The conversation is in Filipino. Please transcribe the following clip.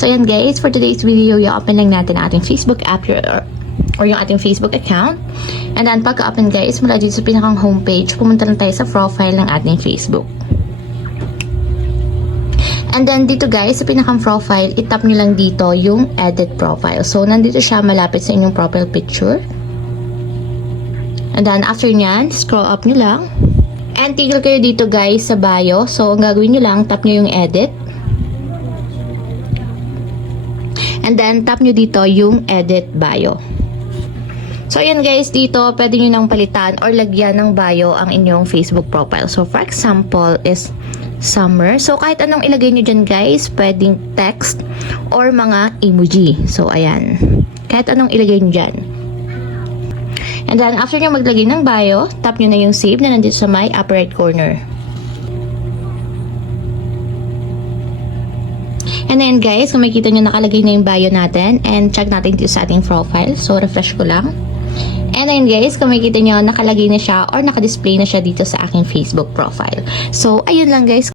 So ayan guys, for today's video, i-open lang natin ang ating Facebook app or yung ating Facebook account. And then pagka-open guys, mula dito sa pinakang homepage, pumunta lang tayo sa profile ng ating Facebook. And then dito guys, sa pinakang profile, itap nyo lang dito yung edit profile. So nandito siya malapit sa inyong profile picture. And then after nyan, scroll up nyo lang. And tigil kayo dito guys sa bio. So ang gagawin nyo lang, tap nyo yung edit. And then tap nyo dito yung edit bio. So ayan guys, dito pwede nyo nang palitan or lagyan ng bio ang inyong Facebook profile. So for example is summer. So kahit anong ilagay nyo dyan guys, pwedeng text or mga emoji. So ayan, kahit anong ilagay nyo dyan. And then after nyo maglagay ng bio, tap nyo na yung save na nandito sa may upper right corner. And then guys, kung makikita nyo nakalagay na yung bio natin, and check natin dito sa ating profile. So refresh ko lang. And then guys, kung makikita nyo nakalagay na siya or nakadisplay na siya dito sa aking Facebook profile. So ayun lang guys.